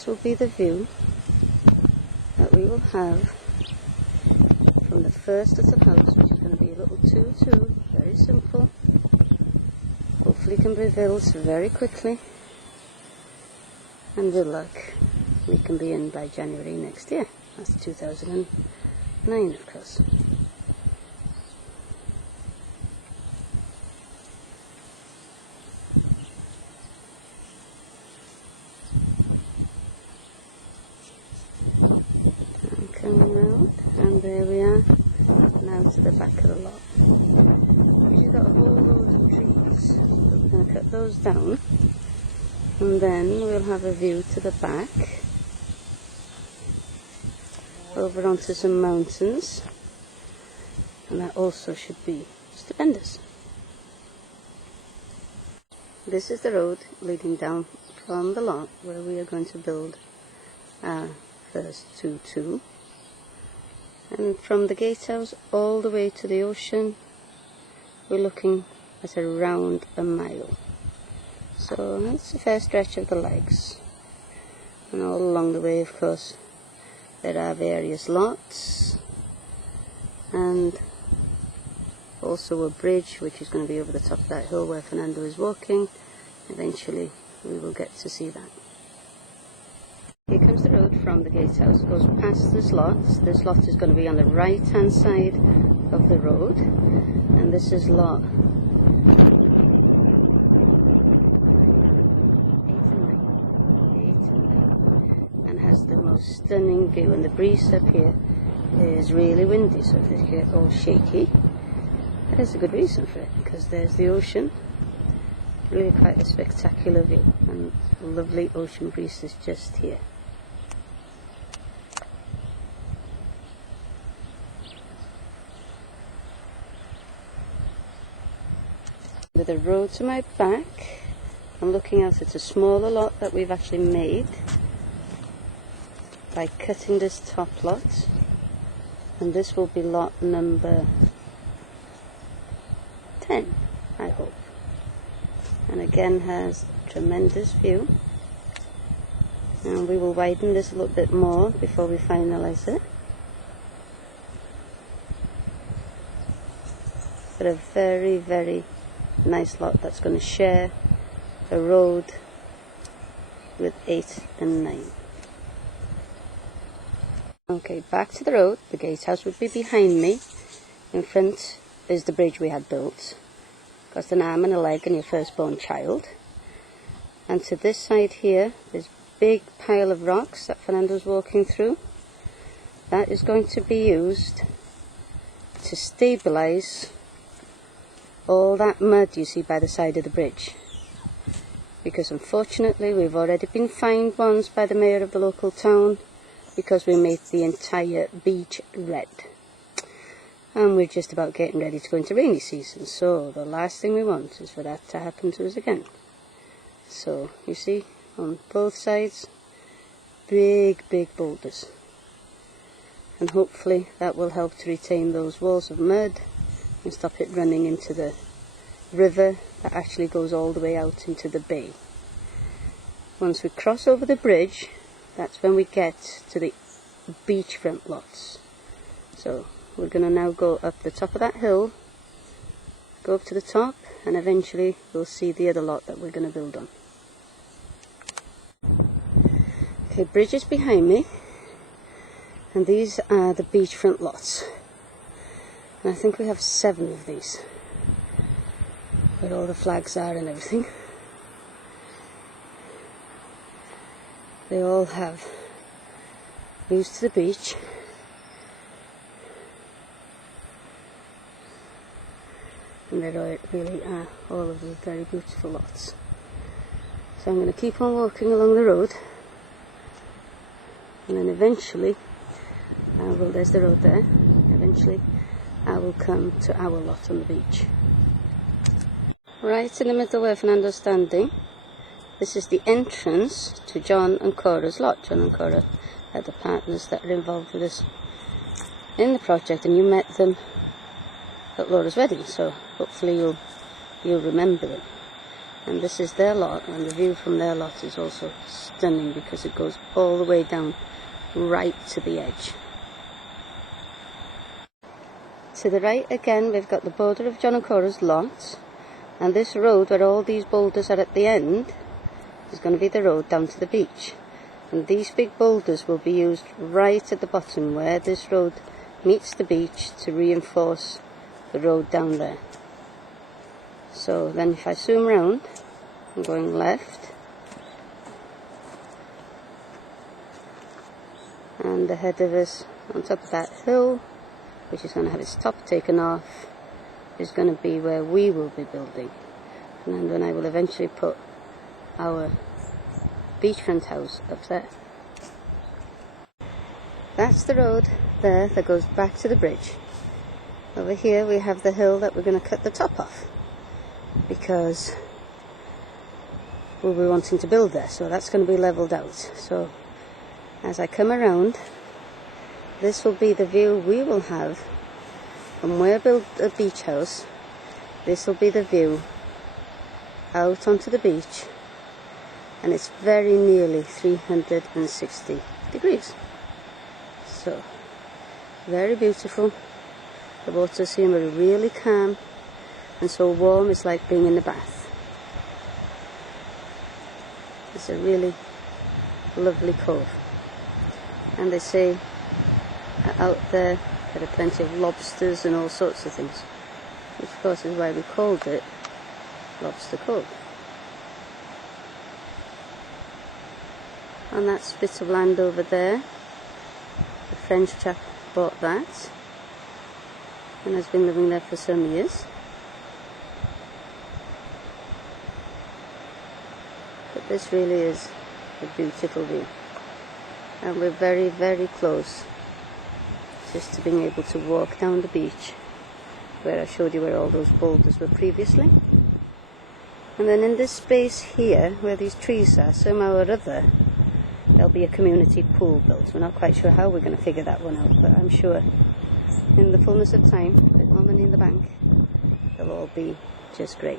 this will be the view that we will have from the first of the house, which is going to be a little 2-2, very simple. Hopefully can be built very quickly, and good luck, we can be in by January next year. That's 2009, of course. And then we'll have a view to the back, over onto some mountains, and that also should be stupendous. This is the road leading down from the lot where we are going to build our first 2-2, and from the gatehouse all the way to the ocean we're looking at around a mile. So that's a fair stretch of the legs, and all along the way, of course, there are various lots, and also a bridge which is going to be over the top of that hill where Fernando is walking. Eventually we will get to see that. Here comes the road from the gatehouse, goes past this lot. This lot is going to be on the right hand side of the road, and this is lot stunning view, and the breeze up here is really windy, so if it gets all shaky, there's a good reason for it, because there's the ocean. Really quite a spectacular view, and a lovely ocean breeze is just here. With the road to my back, I'm looking out at a smaller lot that we've actually made by cutting this top lot, and this will be lot number 10, I hope, and again has tremendous view. And we will widen this a little bit more before we finalize it, but a very, very nice lot that's going to share a road with 8 and 9. Okay, back to the road. The gatehouse would be behind me. In front is the bridge we had built. Cost an arm and a leg and your firstborn child. And to this side here, this big pile of rocks that Fernando's walking through, that is going to be used to stabilise all that mud you see by the side of the bridge. Because unfortunately we've already been fined once by the mayor of the local town because we made the entire beach red, and we're just about getting ready to go into rainy season, so the last thing we want is for that to happen to us again. So you see on both sides big boulders, and hopefully that will help to retain those walls of mud and stop it running into the river that actually goes all the way out into the bay. Once we cross over the bridge, that's when we get to the beachfront lots. So we're going to now go up the top of that hill, go up to the top, and eventually we'll see the other lot that we're going to build on. Okay, bridge is behind me, and these are the beachfront lots. And I think we have 7 of these, where all the flags are and everything. They all have views to the beach, and they really are all of the very beautiful lots. So I'm going to keep on walking along the road, and then eventually, there's the road there, eventually I will come to our lot on the beach. Right in the middle where Fernando's standing, this is the entrance to John and Cora's lot. John and Cora are the partners that are involved with us in the project, and you met them at Laura's wedding, so hopefully you'll remember them. And this is their lot, and the view from their lot is also stunning because it goes all the way down right to the edge. To the right again we've got the border of John and Cora's lot, and this road where all these boulders are at the end is going to be the road down to the beach. And these big boulders will be used right at the bottom where this road meets the beach to reinforce the road down there. So then if I zoom round, I'm going left, and ahead of us on top of that hill, which is going to have its top taken off, is going to be where we will be building. And then when I will eventually put our beachfront house up there. That's the road there that goes back to the bridge. Over here we have the hill that we're going to cut the top off because we'll be wanting to build there, so that's going to be leveled out. So as I come around, this will be the view we will have when we're built a beach house. This will be the view out onto the beach, and it's very nearly 360 degrees. So very beautiful. The water seems really calm and so warm, it's like being in the bath. It's a really lovely cove, and they say out there are plenty of lobsters and all sorts of things, which of course is why we called it Lobster Cove. And that bit of land over there, the French chap bought that and has been living there for some years. But this really is a beautiful view, and we're very, very close just to being able to walk down the beach where I showed you where all those boulders were previously. And then in this space here where these trees are, somehow or other there'll be a community pool built. We're not quite sure how we're going to figure that one out, but I'm sure in the fullness of time, with more money in the bank, it'll all be just great.